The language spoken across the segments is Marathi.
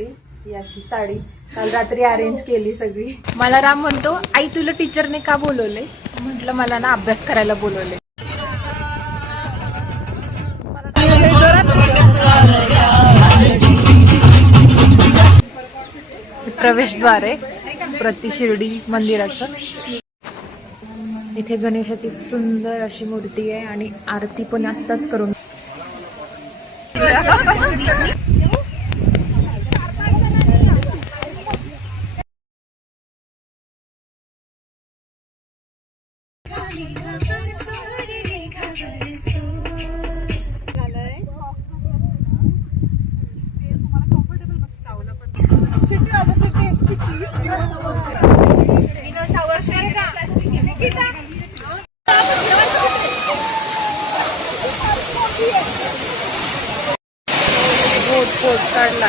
जाण्यासाठी ही अशी साडी काल रात्री अरेंज केली सगळी. मला राम म्हणतो, आई तुला टीचरने का बोलवले? म्हटलं मला ना अभ्यास करायला बोलवले. प्रवेशद्वार आहे प्रति शिर्डी मंदिराचं. इथे गणेशाची सुंदर अशी मूर्ती आहे आणि आरती पण आत्ताच करून. काढला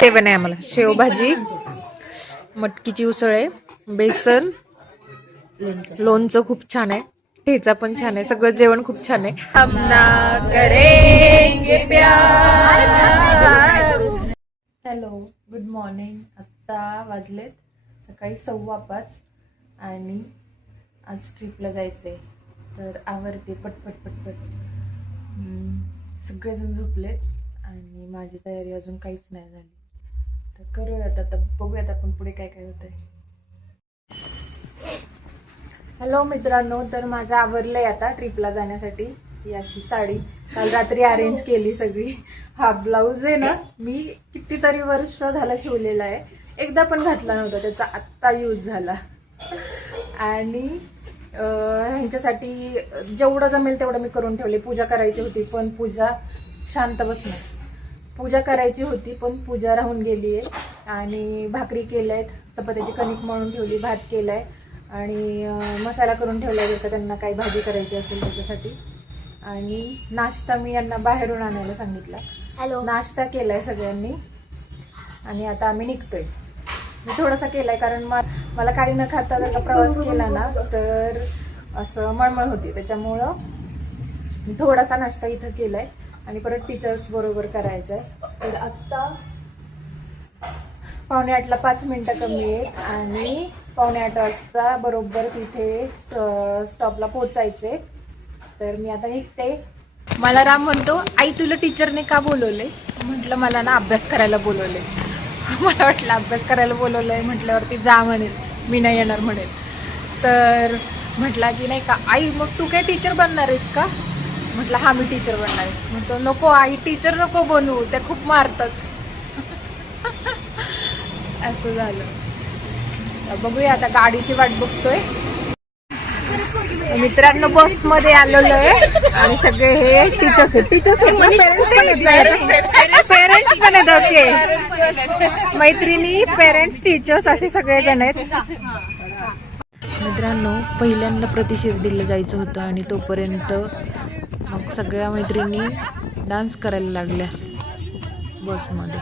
जेवण आहे आम्हाला. शेवभाजी, मटकीची उसळ आहे, बेसन, लोणचं खूप छान आहे, ठेचा पण छान आहे, सगळं जेवण खूप छान आहे. हम ना करेंगे प्यार. Hello, good morning. आत्ता वाजलेत सकाळी 5:15 आणि आज ट्रिपला जायचंय. तर आवरते पटपट पटपट. सगळेजण झोपलेत आणि माझी तयारी अजून काहीच नाही झाली. तर करूयात आता, बघूयात आपण पुढे काय काय होतंय. हॅलो मित्रांनो, तर माझं आवरलंय आता ट्रिपला जाण्यासाठी. ही अशी साडी काल रात्री अरेंज केली सगळी. हा ब्लाऊज आहे ना, मी कितीतरी वर्ष झाला शिवलेला आहे, एकदा पण घातला नव्हता, त्याचा आत्ता यूज झाला. आणि ह्यांच्यासाठी जेवढं जमेल तेवढं मी करून ठेवले. पूजा करायची होती पण पूजा शांत बसणार. पूजा करायची होती पण पूजा राहून गेली आहे. आणि भाकरी केल्या आहेत, चपात्याची कणिक मळून ठेवली, भात केलाय आणि मसाला करून ठेवला आहे जर त्यांना काही भाजी करायची असेल त्याच्यासाठी. आणि नाश्ता मी यांना बाहेरून आणायला सांगितला. हॅलो, नाश्ता केलाय सगळ्यांनी आणि आता आम्ही निघतोय. मी थोडासा केलाय कारण मला काही न खाता जर का प्रवास केला ना तर असं मळमळ होती, त्याच्यामुळं मी थोडासा नाश्ता इथं केलाय आणि परत टीचर्स बरोबर करायचंय. तर आत्ता 7:45ला 5 मिनिटं कमी आहेत आणि 7:45 वाजता बरोबर तिथे स्टॉपला पोचायचे. तर मी आता निघते. मला राम म्हणतो, आई तुला टीचरने का बोलवले? म्हटलं मला ना अभ्यास करायला बोलवले. मला वाटलं अभ्यास करायला बोलवलंय म्हटल्यावरती जा म्हणेल, मी नाही येणार म्हणेल. तर म्हटला की नाही का आई मग तू काय टीचर बनणार आहेस का? म्हटलं हा मी टीचर बनणार आहे. म्हणतो नको आई टीचर नको बनवू, त्या खूप मारतात. असं झालं. बघूया आता, गाडीची वाट बघतोय. मित्रांनो बसमध्ये आलेलो आहे आणि सगळे हे टीचर्स आहेत. पेरेंट्स पण आहेत. ओके, मैत्रिणी, पेरेंट्स, टीचर्स असे सगळे जण आहेत. मित्रांनो पहिल्यांदा प्रति शिर्डीला जायचं होतं आणि तोपर्यंत मग सगळ्या मैत्रिणी डान्स करायला लागल्या बसमध्ये.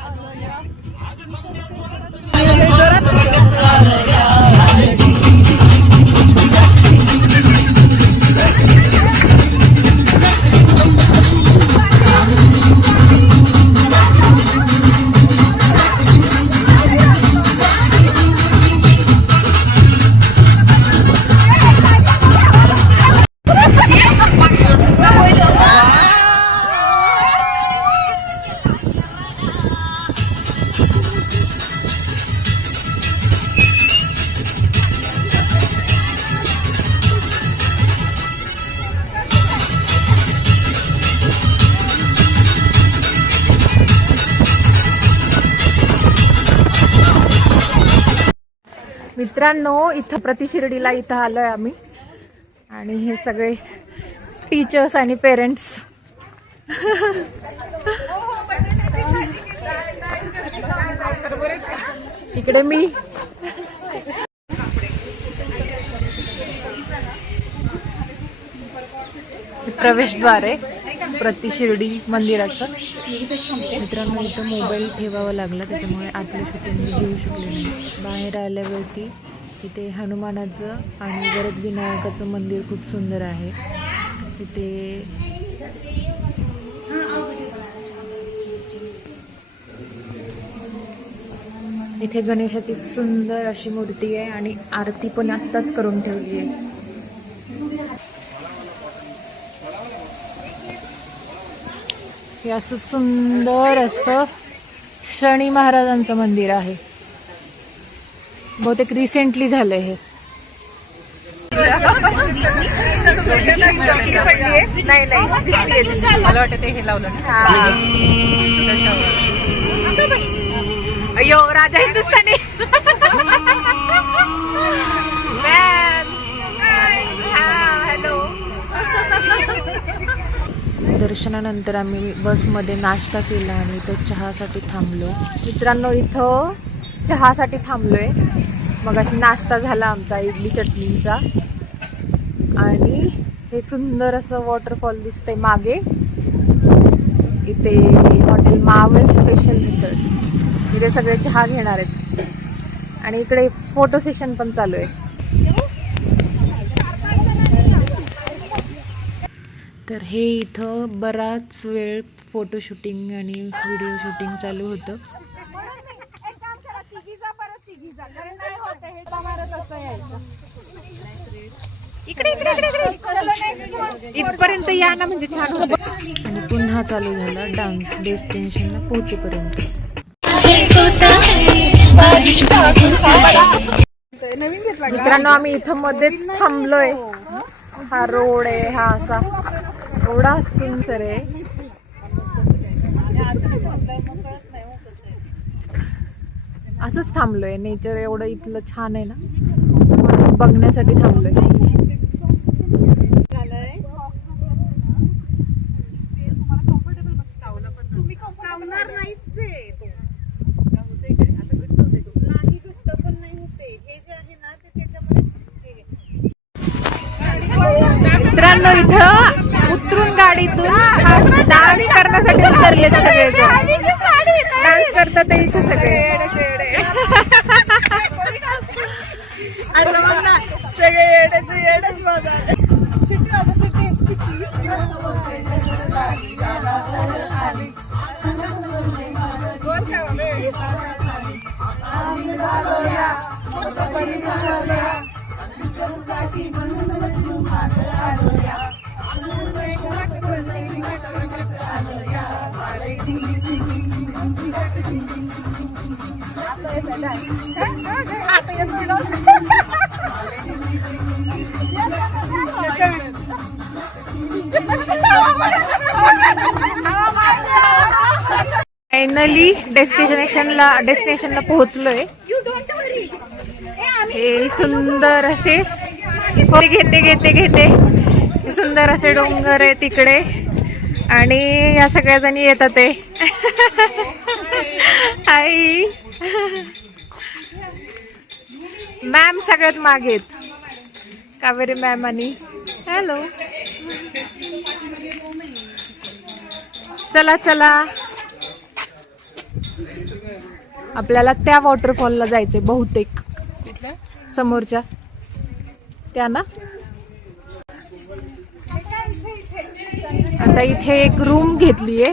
मित्रांनो इथं प्रति शिर्डीला इथं आलोय आम्ही आणि हे सगळे टीचर्स आणि पेरेंट्स. इकडे मी. प्रवेशद्वार आहे प्रति शिर्डी मंदिराचं. मित्रांनो इथं मोबाईल ठेवावा लागला त्याच्यामुळे आतली शूटिंग मी घेऊ शकले नाही. बाहेर आल्यावरती इथे हनुमानाचं आणि वरद विनायकाचं मंदिर खूप सुंदर आहे. तिथे इथे गणेशाची सुंदर अशी मूर्ती आहे आणि आरती पण आत्ताच करून ठेवली आहे. हे असं सुंदर असं शनी महाराजांचं मंदिर आहे. बहुतेक रिसेंटली झालंय हे. मला वाटतं ते हे लावलं अयो राजा हिंदुस्थानी. हॅलो. दर्शनानंतर आम्ही बसमध्ये नाश्ता केला आणि इथं चहासाठी थांबलो. मित्रांनो इथं चहासाठी थांबलोय. मग अशी नाश्ता झाला आमचा इडली चटणीचा आणि हे सुंदर असं वॉटरफॉल दिसतंय मागे. इथे हॉटेल मावळ स्पेशल मिसळ. इथे सगळे चहा घेणार आहेत आणि इकडे फोटो सेशन पण चालू आहे. तर हे इथं बराच वेळ फोटो शूटिंग आणि व्हिडिओ शूटिंग चालू होतं. इकडे इकडे इकडे इथपर्यंत या ना म्हणजे छान होतं. आणि पुन्हा चालू झाला डान्स डेस्टिनेशनला पोहोचेपर्यंत. मित्रांनो आम्ही इथं मध्येच थांबलोय. हा रोड आहे, हा असा एवढा सुंदर आहे. असंच थांबलोय. नेचर एवढं इथलं छान आहे ना, बघण्यासाठी थांबलोय. मित्रांनो इथं उतरून गाडीतून डान्स करण्यासाठी उतरले सगळे. डान्स करतात इथे सगळे. फायनली डेस्टिनेशनला पोहोचलोय. हे सुंदर असे घेते सुंदर असे डोंगर आहे तिकडे आणि या सगळ्या जणी येतात ते. आई मॅम सगळ्यात मागे आहेत. कावेरी मॅम आणि हॅलो. चला चला आपल्याला त्या वॉटरफॉलला जायचंय बहुतेक. समोरच्या त्या ना. आता इथे एक रूम घेतलीये,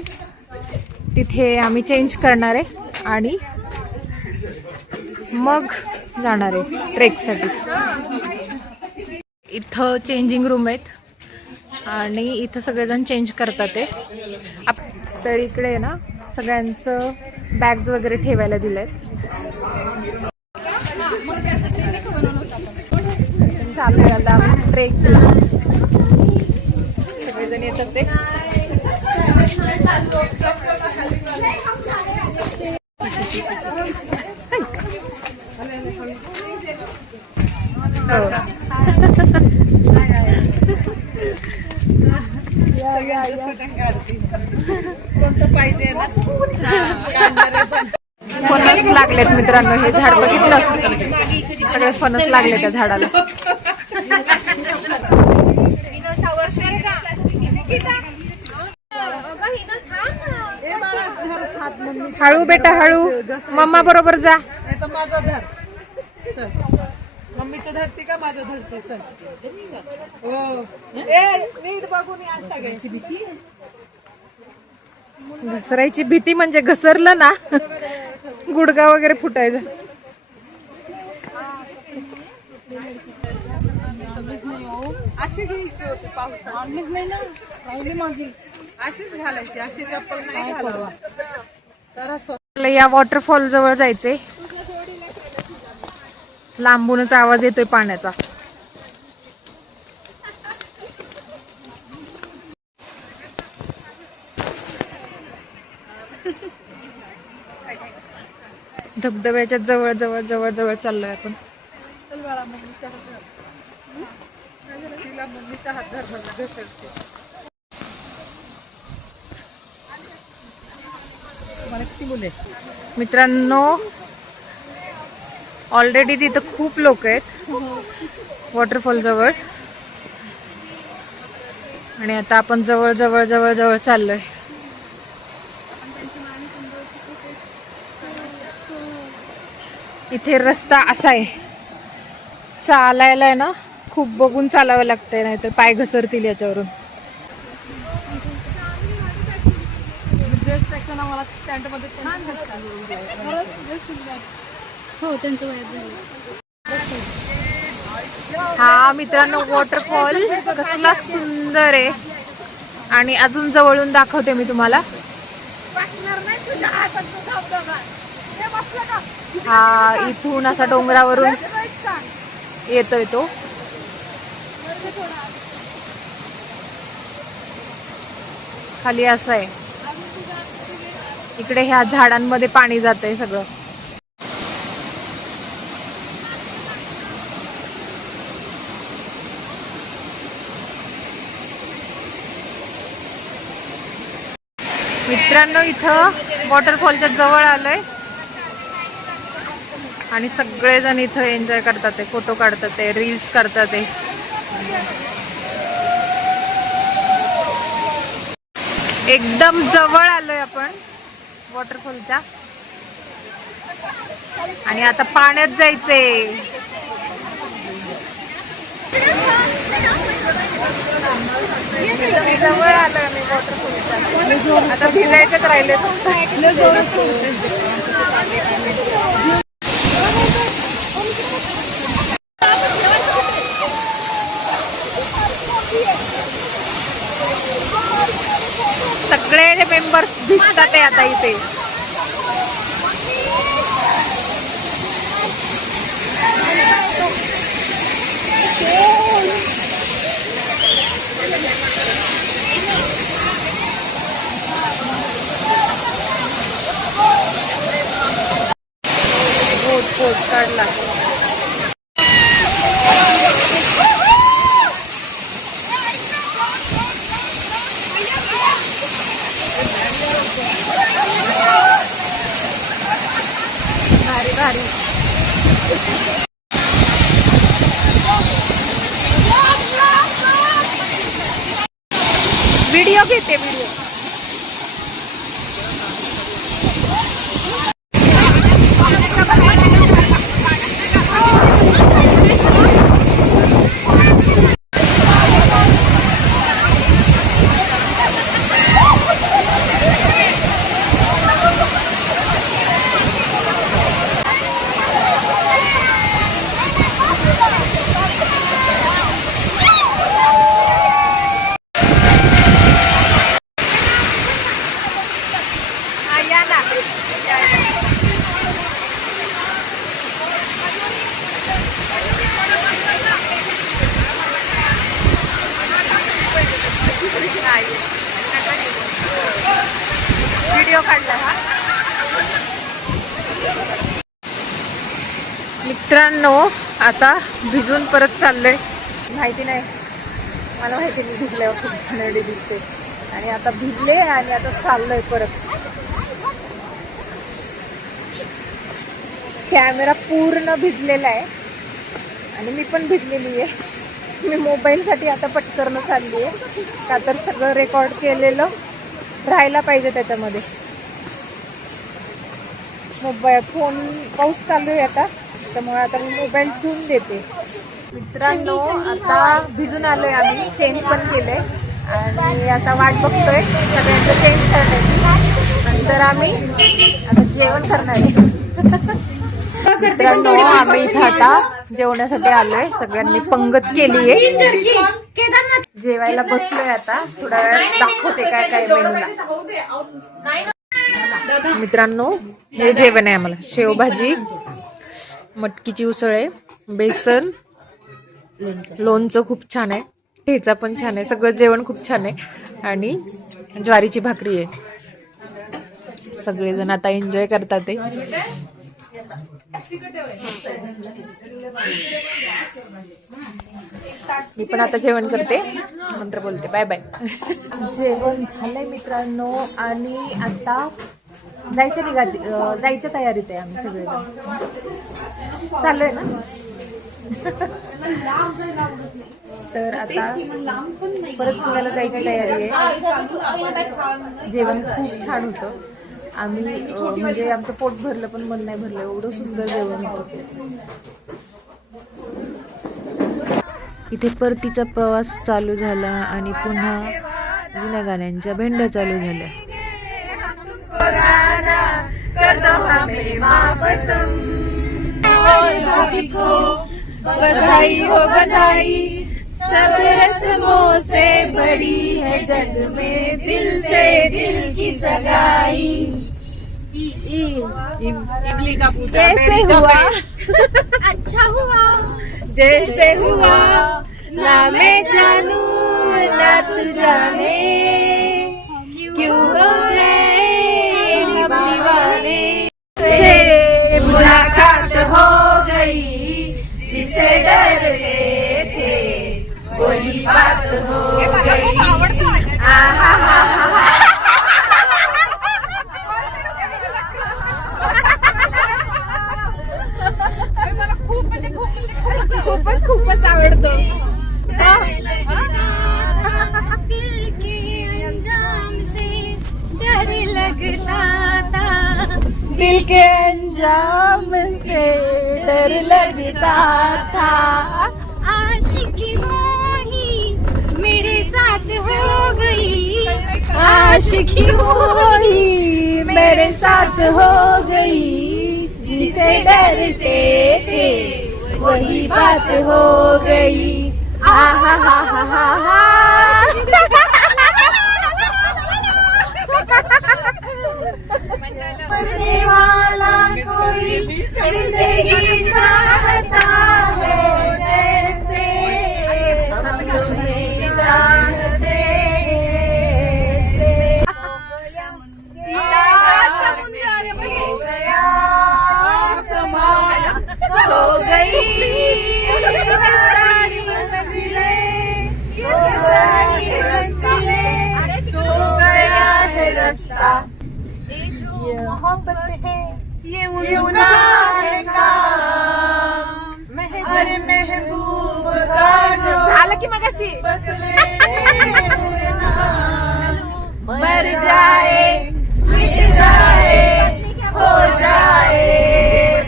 तिथे आम्ही चेंज करणार आहे आणि मग जाणार आहे ट्रेकसाठी. इथं चेंजिंग रूम आहेत आणि इथं सगळेजण चेंज करतात आहे. तर इकडे ना सगळ्यांचं बॅग्स वगैरे ठेवायला दिलेत. चालू आता ट्रेक सगळेजण येतात ते. कोणतं पाहिजे ना. फणस लागलेत मित्रांनो. हे झाड बघितलं, सगळे फणस लागले त्या झाडाला. हळू बेटा हळू, मम्मा बरोबर जा. मम्मीचं धरती का माझं धरते. चल हो नीट बघून या. सगळ्यांची भीती घसरायची भीती म्हणजे घसरलं ना गुडगा वगैरे फुटायचा. अशी घ्यायची होती पावसात आणलीच नाही ना राहिली माझी अशीच घालायची अशी चप्पल नाही घालावा तर या वॉटरफॉल जवळ जायचे लांबूनच आवाज येतोय पाण्याचा धबधब्याच्या जवळ जवळ जवळ जवळ चाललोय आपण तिला मम्मीचा हात धर घसरते तुम्हाला किती मुले मित्रांनो ऑलरेडी तिथं खूप लोक आहेत वॉटरफॉल जवळ आणि आता आपण जवळ जवळ जवळ जवळ चाललोय इथे रस्ता असा आहे चालायला आहे ना खूप बघून चालावं लागतंय नाहीतर पाय घसरतील याच्यावरून मला टेंटमध्ये छान हो त्यांचं वयात झालं हा मित्रांनो वॉटरफॉल कसला सुंदर आहे आणि अजून जवळून दाखवते मी तुम्हाला हा इथून असा डोंगरावरून येतोय तो खाली असं आहे इकडे ह्या झाडांमध्ये पाणी जातंय सगळं मित्रांनो इथं वॉटरफॉलच्या जवळ आलोय आणि सगळेजण इथं एन्जॉय करतात फोटो काढतात रील्स करतात एकदम जवळ आलोय आपण वॉटरफॉलच्या आणि आता पाण्यात जायचंय जवळ आलोय आम्ही वॉटरफॉलच्या आता भिजायचंच राहिले सगळे मेंबर्स दिसतात आहे आता इथे पोट काढला भारी भारी व्हिडिओ घेते व्हिडिओ व्हिडिओ काढला हा मित्रांनो आता भिजून परत चाललोय माहिती नाही मला माहिती नाही भिजल्यावर खूप घाणेरडी दिसते आणि आता भिजले आणि आता चाललोय परत कॅमेरा पूर्ण भिजलेला आहे आणि मी पण भिजलेली आहे मी मोबाईलसाठी आता पटकन चालली आहे का तर सगळं रेकॉर्ड केलेलं राहायला पाहिजे त्याच्यामध्ये मोबाईल फोन पाऊस चालू आहे आता त्यामुळे आता मी मोबाईल ठेवून देते मित्रांनो आता भिजून आलोय आम्ही चेंज पण केले आणि आता वाट बघतोय सगळ्यांचं चेंज करण्याची नंतर आम्ही आता जेवण करणार आहे मित्रांनो आम्ही इथं आता जेवण्यासाठी आलोय. सगळ्यांनी पंगत केली आहे. जेवायला बसलोय आता. थोड्या वेळात दाखवते काय काय मेनूला. मित्रांनो, हे जेवण आहे आम्हाला. शेवभाजी, मटकीची उसळ आहे, बेसन, लोणचं खूप छान आहे, ठेचा पण छान आहे. सगळं जेवण खूप छान आहे आणि ज्वारीची भाकरी आहे. सगळेजण आता एन्जॉय करतात ते. मी पण आता जेवण करते, नंतर बोलते. Bye bye. जेवण झालंय मित्रांनो आणि आता जायच्या तयारीत आहे आम्ही सगळे. चालूय ना. तर आता परत पुण्याला जायची तयारी आहे. जेवण खूप छान होतं. आम्ही म्हणजे आमचं पोट भरलं पण मन नाही भरलं, एवढं सुंदर जेवण होतं. इथे परतीचा प्रवास चालू झाला आणि पुन्हा जुन्या गाण्यांच्या भेंड्या चालू झाल्या. बधाई हो बधाई, सब रस्मों से बड़ी है जग में दिल से दिल की सगाई. कैसे हुआ? अच्छा हुआ जैसे हुआ, ना मैं जानू ना तू जाने, क्यों हो गए हम दीवाने. से मुलाकात हो गई, जिसे डर रहे थे वही बात हो गई. खूपच आवडतो. दिल के अंजाम से डर लगता था, दिल के अंजाम से डर लगता था. आशिकी वही मेरे साथ हो गई, आशिकी वही मेरे साथ हो गई, जिसे डरते थे वही बात हो गई. आहा हा हा हा हा. मरने वाला कोई जिंदगी चाहता है, जैसे हम तुम्हें चाहते हैं. समुंदर हो गया सो गई सारी मंजिलें, सारी मंजिलें, सो गया है रास्ता. ये मोहब्बत है, ये गुनाह का अरे महबूब का जो झालं की मगाशी. मर जाए, मिट जाए, हो जाए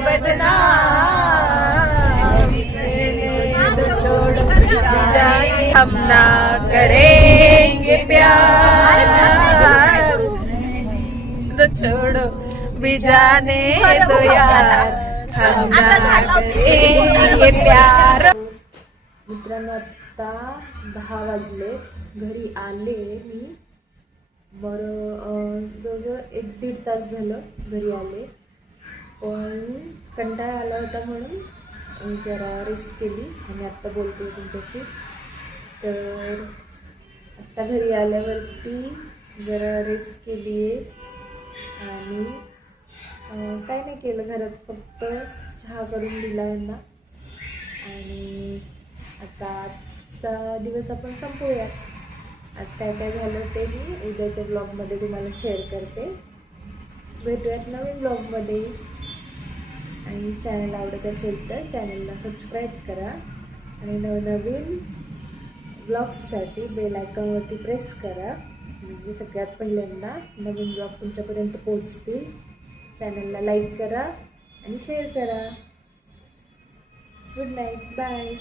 बदनाम, हम ना करेंगे प्यार, तो छोड़ो भी जाने दो यार, हम ना करेंगे प्यार. मित्रांनो, आता 10 वाजले. घरी आले मी. बरं जवळजवळ 1-1.5 तास झालं घरी आले. पण कंटाळा आला होता म्हणून जरा रेस्ट केली आणि आत्ता बोलते तुमच्याशी. तर आत्ता घरी आल्यावरती जरा रेस्ट केली आहे आणि काय नाही केलं घरात, फक्त चहा करून दिला यांना. आणि आता आजचा दिवस आपण संपवूया. आज काय काय झालं ते मी उद्याच्या ब्लॉगमध्ये तुम्हाला शेअर करते. भेटूयात नवीन ब्लॉगमध्ये. आणि चॅनल आवडत असेल तर चॅनलला सबस्क्राईब करा आणि नवनवीन ब्लॉग्ससाठी बेल आयकॉनवरती प्रेस करा, म्हणजे सगळ्यात पहिल्यांदा नवीन ब्लॉग तुमच्यापर्यंत पोहोचतील. चॅनलला लाईक करा आणि शेअर करा. Good night, bye.